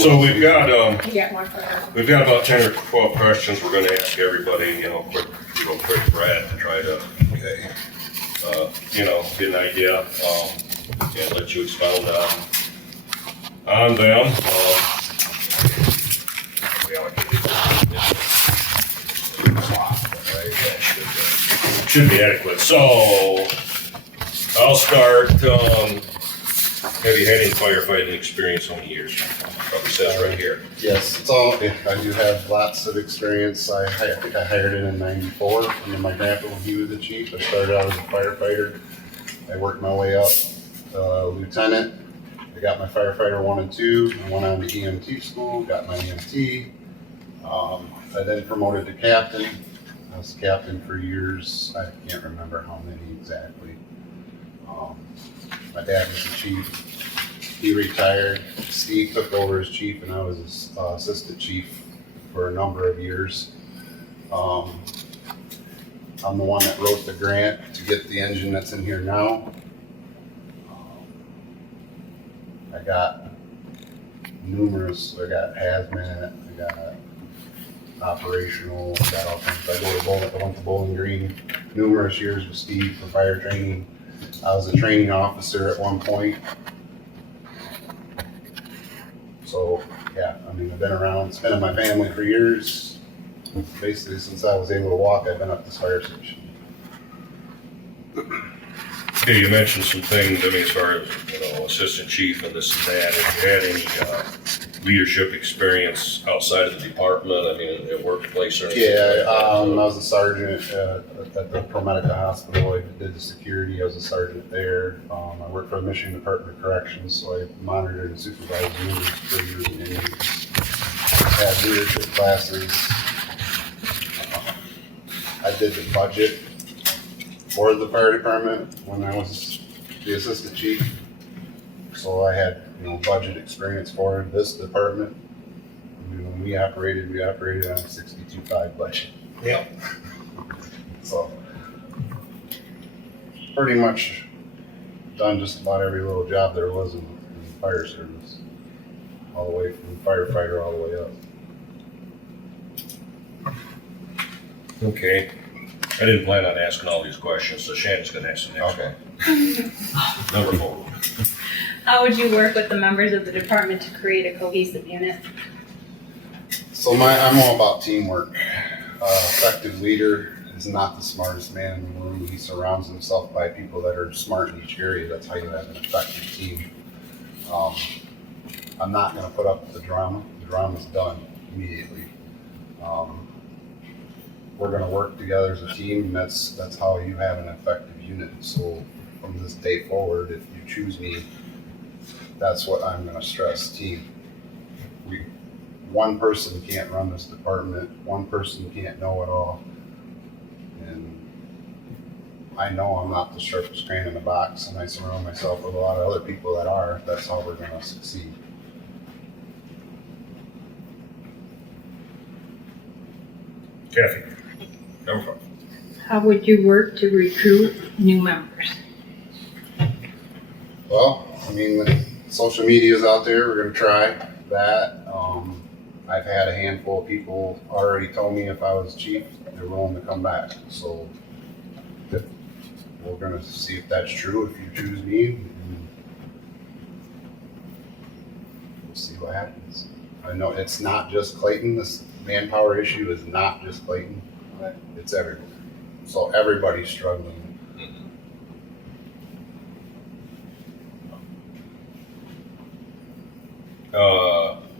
So we've got, You got one for her. we've got about 10 or 12 questions we're gonna ask everybody, quick, Brad, to try to, get an idea, and let you expound on them. We allocated should be adequate. So I'll start, have you had any firefighting experience? How many years? Probably says right here. Yes, it's all, I do have lots of experience. I think I hired in '94, and then my grandpa, when he was the chief, I started out as a firefighter. I worked my way up lieutenant. I got my firefighter 1 and 2. I went on to EMT school, got my EMT. I then promoted to captain. I was captain for years. I can't remember how many exactly. My dad was the chief. He retired. Steve took over as chief, and I was his assistant chief for a number of years. I'm the one that wrote the grant to get the engine that's in here now. I got numerous. I got hazmat. I got operational. I got all kinds. I went to Bowling Green numerous years with Steve for fire training. I was a training officer at one point. So, yeah, I mean, I've been around, it's been in my family for years. Basically, since I was able to walk, I've been up this fire station. Okay, you mentioned some things, as far as, assistant chief and this and that. Have you had any leadership experience outside of the department? At workplace or anything? Yeah, I was a sergeant at the ProMedica Hospital. I did the security. I was a sergeant there. I worked for the Michigan Department of Corrections, so I monitored and supervised units for years and years. Had leadership classes. I did the budget for the fire department when I was the assistant chief. So I had, budget experience for this department. When we operated on a 62.5 budget. Yeah. So pretty much done just about every little job there was in the fire service, all the way from firefighter all the way up. Okay. I didn't plan on asking all these questions, so Shannon's gonna ask the next one. Number 4. How would you work with the members of the department to create a cohesive unit? So I'm all about teamwork. Effective leader is not the smartest man in the room. He surrounds himself by people that are smart in each area. That's how you have an effective team. I'm not going to put up with the drama. The drama's done immediately. We're going to work together as a team, and that's how you have an effective unit. So from this day forward, if you choose me, that's what I'm going to stress: team. One person can't run this department. One person can't know it all. And I know I'm not the sharpest crayon in the box, and I surround myself with a lot of other people that are. That's how we're going to succeed. Kathy, number 5. How would you work to recruit new members? Well, social media is out there. We're going to try that. I've had a handful of people already tell me if I was chief, they're willing to come back. So we're going to see if that's true. If you choose me, we'll see what happens. I know it's not just Clayton. This manpower issue is not just Clayton. It's everywhere. So everybody's struggling.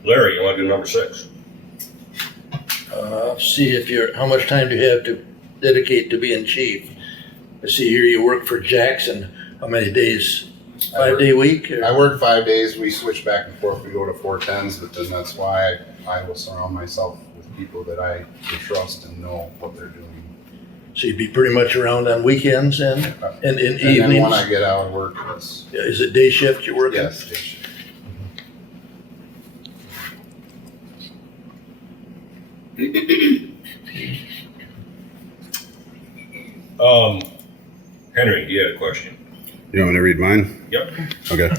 Larry, you want to do number 6? See how much time do you have to dedicate to being chief? I see here you work for Jackson. How many days? 5-day week? Or? I work 5 days. We switch back and forth. We go to 410s, but then that's why I will surround myself with people that I can trust and know what they're doing. So you'd be pretty much around on weekends and in evenings? And then when I get out of work, Is it day shift you're working? yes, day shift. Henry, you had a question. You want me to read mine? Yep. Okay.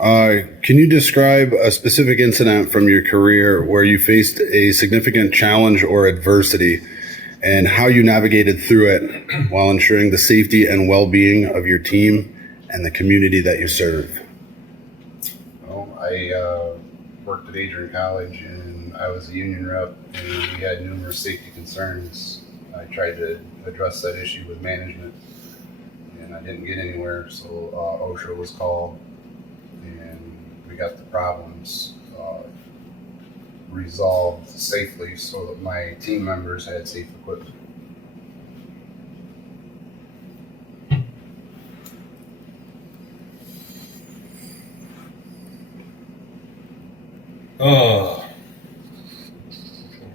Can you describe a specific incident from your career where you faced a significant challenge or adversity and how you navigated through it while ensuring the safety and well-being of your team and the community that you serve? Well, I worked at Interim College and I was a union rep, and we had numerous safety concerns. I tried to address that issue with management and I didn't get anywhere, so OSHA was called and we got the problems resolved safely so that my team members had safe equipment. Oh.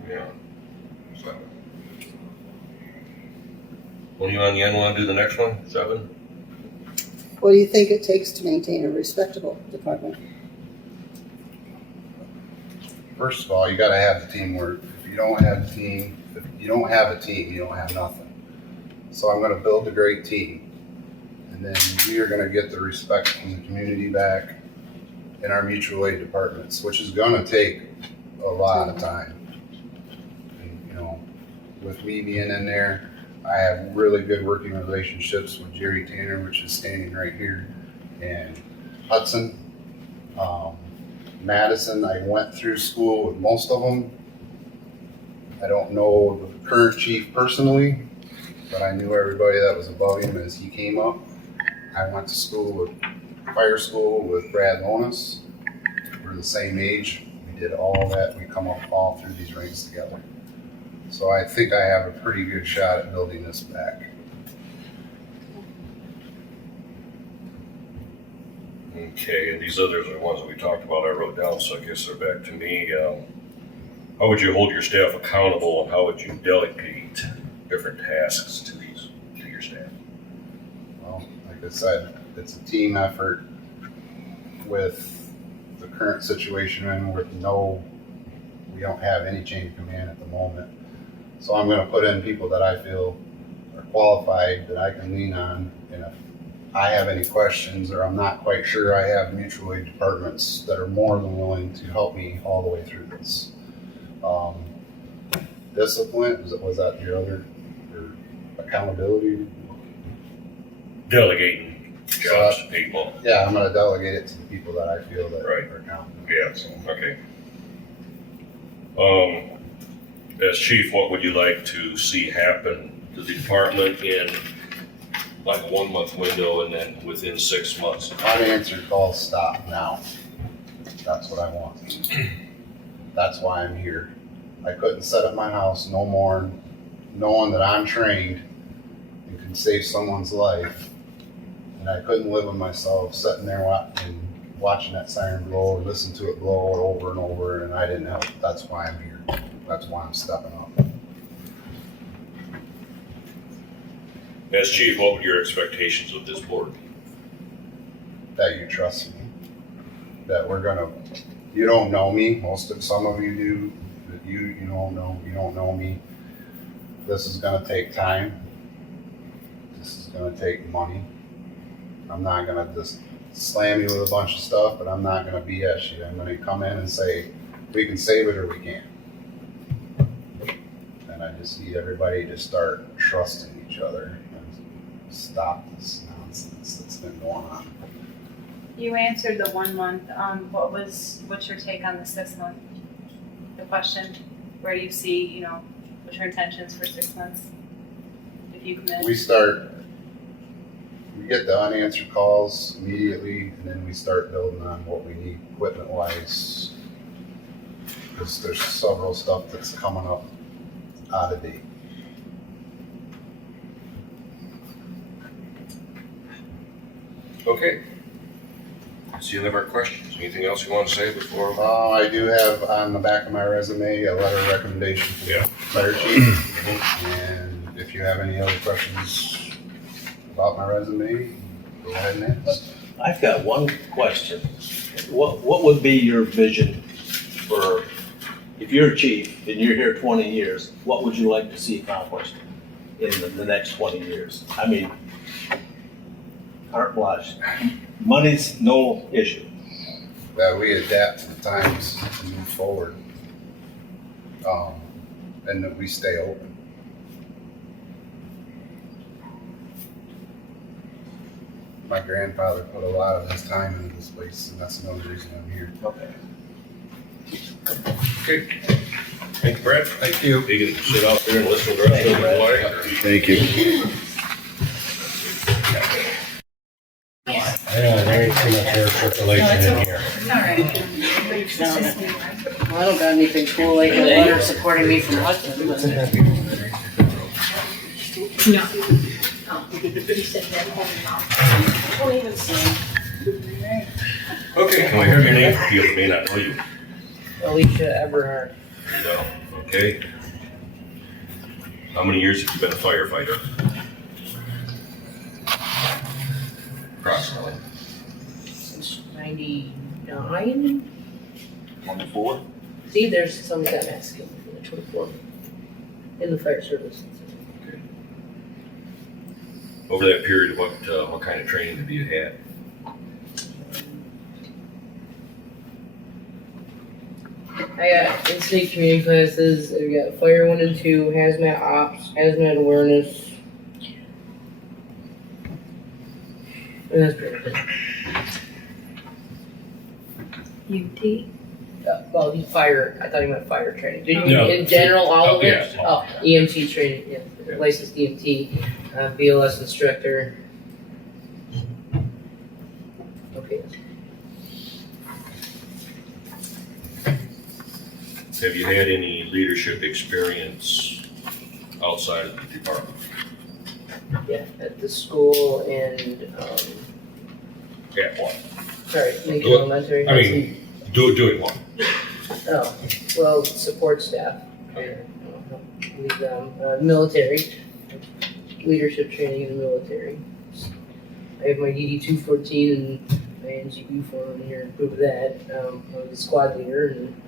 Yeah. So. When you want to do the next one? 7? What do you think it takes to maintain a respectable department? First of all, you gotta have the teamwork. If you don't have a team, you don't have nothing. So I'm gonna build a great team. And then we are gonna get the respect from the community back in our mutual aid departments, which is gonna take a lot of time. And, you know, with me being in there, I have really good working relationships with Jerry Tanner, which is standing right here, and Hudson. Madison, I went through school with most of them. I don't know the current chief personally, but I knew everybody that was above him as he came up. I went to fire school with Brad Lonis. We're the same age. We did all that. We come up all through these ranks together. So I think I have a pretty good shot at building this back. Okay, and these others are ones that we talked about, I wrote down, so I guess they're back to me. How would you hold your staff accountable and how would you delegate different tasks to your staff? Well, like I said, it's a team effort with the current situation and we don't have any chain of command at the moment. So I'm gonna put in people that I feel are qualified, that I can lean on, and if I have any questions or I'm not quite sure, I have mutual aid departments that are more than willing to help me all the way through this. Discipline, was that your other, or accountability? Delegating jobs to people. Yeah, I'm gonna delegate it to the people that I feel that Right. are accountable. Yeah, So, okay. As chief, what would you like to see happen to the department in like a 1-month window and then within 6 months? unanswered calls stop now. That's what I want. That's why I'm here. I couldn't set up my house no more knowing that I'm trained and can save someone's life. And I couldn't live with myself sitting there and watching that siren blow or listen to it blow over and over, and I didn't help. That's why I'm here. That's why I'm stepping up. As chief, what would your expectations of this board be? That you trust me. That you don't know me. Some of you do, but you don't know me. This is gonna take time. This is gonna take money. I'm not gonna just slam you with a bunch of stuff, but I'm not gonna BS you. I'm gonna come in and say, we can save it or we can't. And I just need everybody to start trusting each other and stop this nonsense that's been going on. You answered the 1 month. What's your take on the 6 month? The question, where do you see, what's your intentions for 6 months? If you commit. We get the unanswered calls immediately, and then we start building on what we need equipment wise. Because there's several stuff that's coming up out of date. Okay. See any of our questions? Anything else you want to say before? I do have on the back of my resume a letter of recommendation from Yeah. the fire chief. And if you have any other questions about my resume, go ahead and ask. I've got one question. What would be your vision for, if you're chief and you're here 20 years, what would you like to see accomplished in the next 20 years? I mean, carte blanche. Money's no issue. that we adapt to the times and move forward. And that we stay open. My grandfather put a lot of his time into this place, and that's another reason I'm here. Okay. Okay. Thank you, Brad. Thank you. You can sit out there and listen to the rest of the way. Thank you. Yeah, there ain't too much air circulation in here. Well, I don't got anything cool like a letter supporting me from husband, but No. don't even see. Okay, can I hear your name? You may not know you. Alicia Eberhard, There you go. Okay. How many years have you been a firefighter? Approximately. since 99. 24? See, there's somebody got masculine for the 24 in the fire service. Over that period, what kind of training have you had? I got instant community classes. I got fire 1 and 2, hazmat ops, hazmat awareness, and that's pretty much it. UT. Well, he fire. I thought he meant fire training. Did you No. in general all of it? Yeah. Oh, EMT training. Yeah, licensed EMT, BLS instructor. Okay. Have you had any leadership experience outside of the department? Yeah, at the school and At what? sorry, Lincoln Well, Elementary. I mean, doing what? Oh, well, support staff. Lead them. Military. Leadership training in the military. I have my DD 214 and my NGB form in here to prove that. I was a squad leader and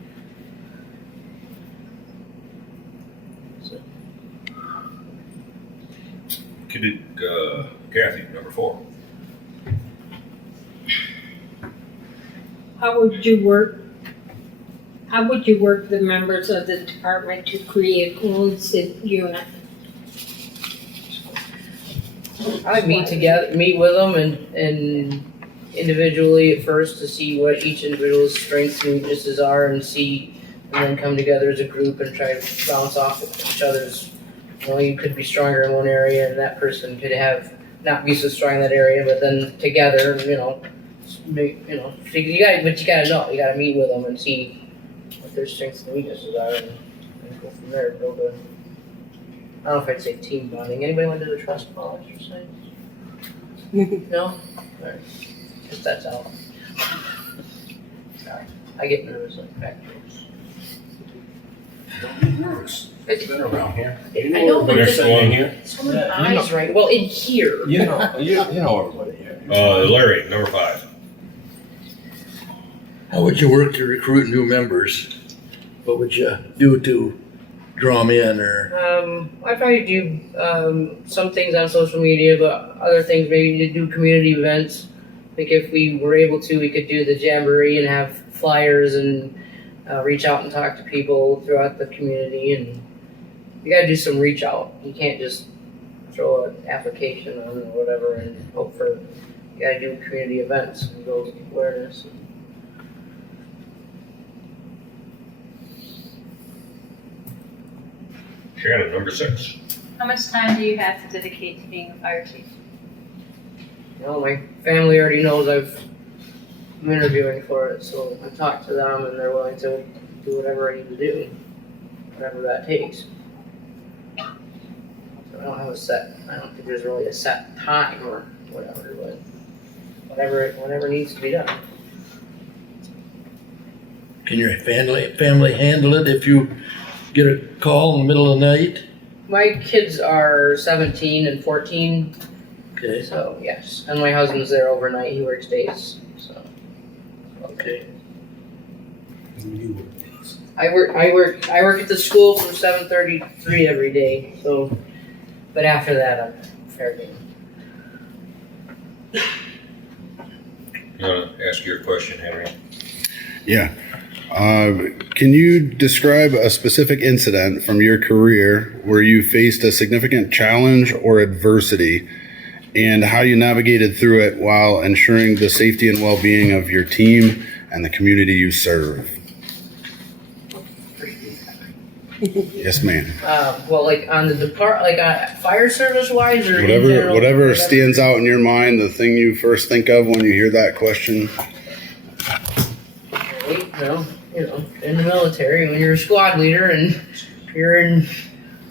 so. Kathy, number 4. How would you work with the members of the department to create own unit? I meet with them and individually at first to see what each individual's strengths and weaknesses are and then come together as a group and try to bounce off of each other's. You could be stronger in one area and that person could not be so strong in that area, but then together, but you gotta know, you gotta meet with them and see what their strengths and weaknesses are and go from there, build a, I don't know if I'd say team bonding. Anybody want to do the trust fall exercise? No? Alright, just that's out. Sorry, I get nervous like back jokes. Don't be nervous. It's been around here. I know, but Next there's one here. so many eyes right, well, in here. You know everybody here. Larry, number 5. How would you work to recruit new members? What would you do to draw them in or? I'd probably do, some things on social media, but other things, maybe to do community events. Like if we were able to, we could do the jamboree and have flyers and, reach out and talk to people throughout the community and you gotta do some reach out. You can't just throw an application on or whatever and hope for, you gotta do community events and build awareness. Shannon, number 6. How much time do you have to dedicate to being a fire chief? My family already knows I'm interviewing for it, so I talked to them and they're willing to do whatever I need to do, whatever that takes. So I don't think there's really a set time or whatever, but whatever needs to be done. Can your family handle it if you get a call in the middle of the night? My kids are 17 and 14, Okay, so yes, and my husband's there overnight, he works days, so. okay. I work at the school from 7:30 to 3 every day, so, but after that, I'm fair game. You want to ask your question, Henry? Yeah. Can you describe a specific incident from your career where you faced a significant challenge or adversity and how you navigated through it while ensuring the safety and well-being of your team and the community you serve? Yes, ma'am. Well, like on the fire service wise, or in general? Whatever stands out in your mind, the thing you first think of when you hear that question. In the military, when you're a squad leader and you're in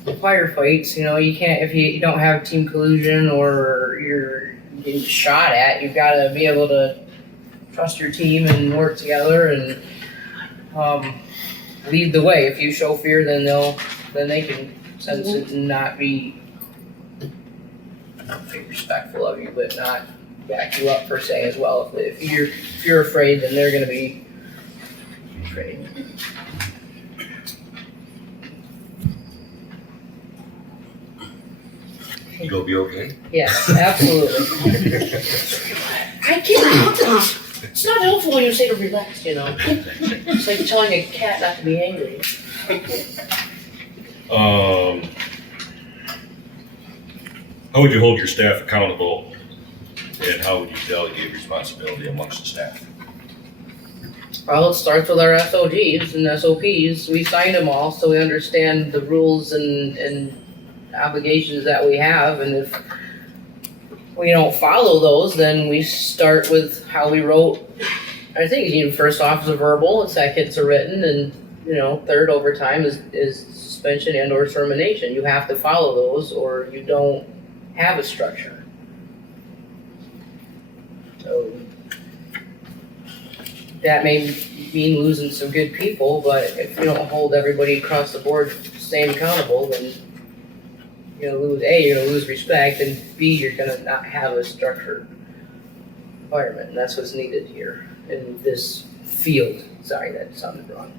firefights, you can't, if you don't have team collusion or you're getting shot at, you've got to be able to trust your team and work together and lead the way. If you show fear, then they can sense it and not be respectful of you, but not back you up per se as well. If you're afraid, then they're going to be afraid. You gonna be okay? Yes, absolutely. I can't. It's not helpful when you say to relax, It's like telling a cat not to be angry. How would you hold your staff accountable, and how would you delegate responsibility amongst the staff? Well, it starts with our SOGs and SOPs. We signed them all, so we understand the rules and obligations that we have, and if we don't follow those, then we start with how we wrote. I think first off is a verbal, and second is a written, and third overtime is suspension and or termination. You have to follow those, or you don't have a structure. So that may mean losing some good people, but if you don't hold everybody across the board same accountable, then you're gonna lose you're gonna lose respect, and B, you're gonna not have a structured environment, and that's what's needed here in this field. Sorry, that sounded wrong.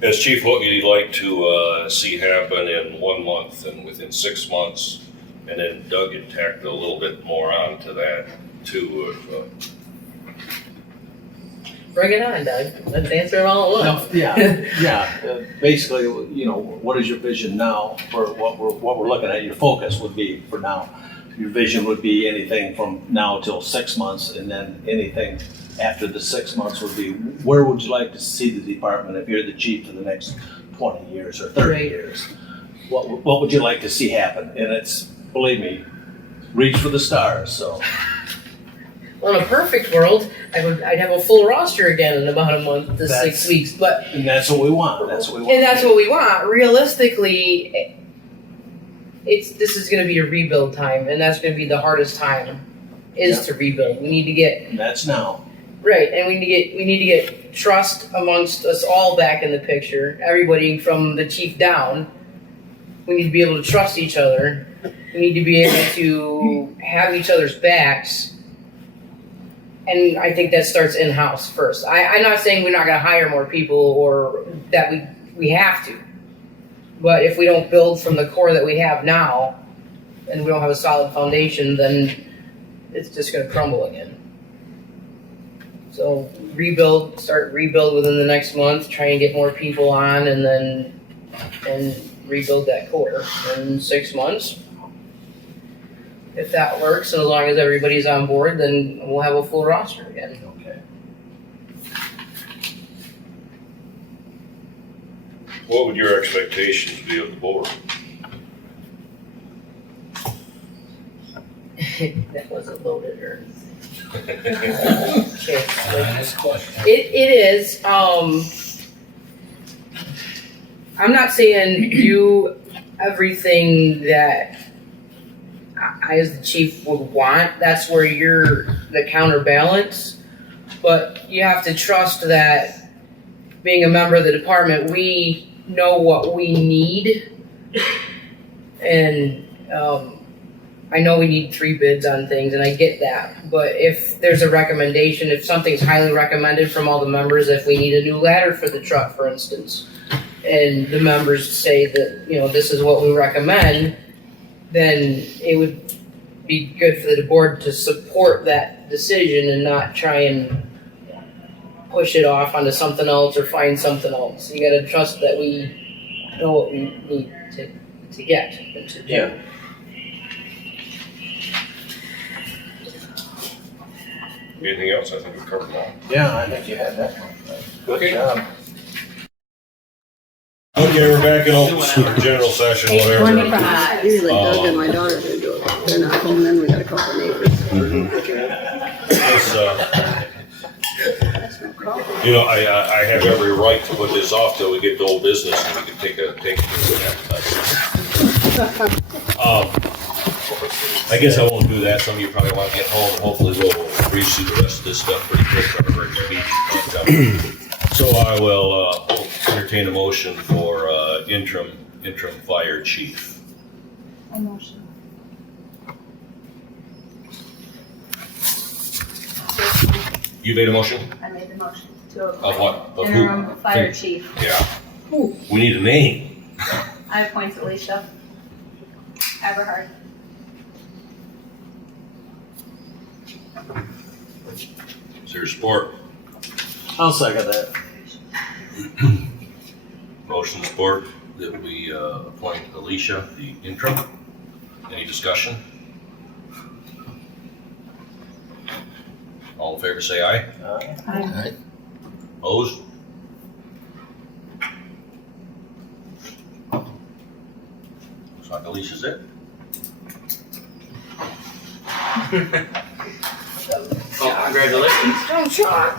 As chief, what would you like to see happen in 1 month and within 6 months? And then Doug had tacked a little bit more onto that too. Bring it on, Doug. Let's answer it all at once. Basically, what is your vision now for what we're looking at? Your focus would be for now. Your vision would be anything from now till 6 months, and then anything after the 6 months would be, where would you like to see the department if you're the chief for the next 20 years or 30 Right. years? What would you like to see happen? And it's, believe me, reach for the stars. So. Well, in a perfect world, I'd have a full roster again in about a month to 6 weeks, but And that's what we want. That's what we want. and that's what we want. Realistically, this is going to be a rebuild time, and that's going to be the hardest time to rebuild. We need to get And that's now. right, and we need to get trust amongst us all back in the picture. Everybody from the chief down. We need to be able to trust each other. We need to be able to have each other's backs. And I think that starts in-house first. I'm not saying we're not going to hire more people or that we have to. But if we don't build from the core that we have now, and we don't have a solid foundation, then it's just going to crumble again. So start rebuild within the next month, try and get more people on, and rebuild that core in 6 months. If that works, and as long as everybody's on board, then we'll have a full roster again. Okay. What would your expectations be of the board? That wasn't loaded or. Okay. It is. I'm not saying do everything that I, as the chief, would want. That's where you're the counterbalance. But you have to trust that being a member of the department, we know what we need. And I know we need 3 bids on things, and I get that. But if there's a recommendation, if something's highly recommended from all the members, if we need a new ladder for the truck, for instance, and the members say that, this is what we recommend, then it would be good for the board to support that decision and not try and push it off onto something else or find something else. You gotta trust that we know what we need to get and to do. Yeah. Anything else? I think we covered that. Yeah, I think you had that one. Good Okay. job. Okay, we're back in open general session, whatever. Usually Doug and my daughter do it. They're not home, then we got a couple of neighbors. This, you know, I have every right to put this off till we get to old business and we can take a I guess I won't do that. Some of you probably want to get home and hopefully we'll breeze through the rest of this stuff pretty quick on our speech. So I will entertain a motion for interim fire chief. A motion. You made a motion? I made the motion to Of what? Of who? interim fire chief. Yeah. We need a name. I appoint Alicia Eberhard. Is there support? I'll second that. Motion support that we appoint Alicia the interim. Any discussion? All in favor say aye. Opposed? Looks like Alicia's it. Congratulations. Don't shock.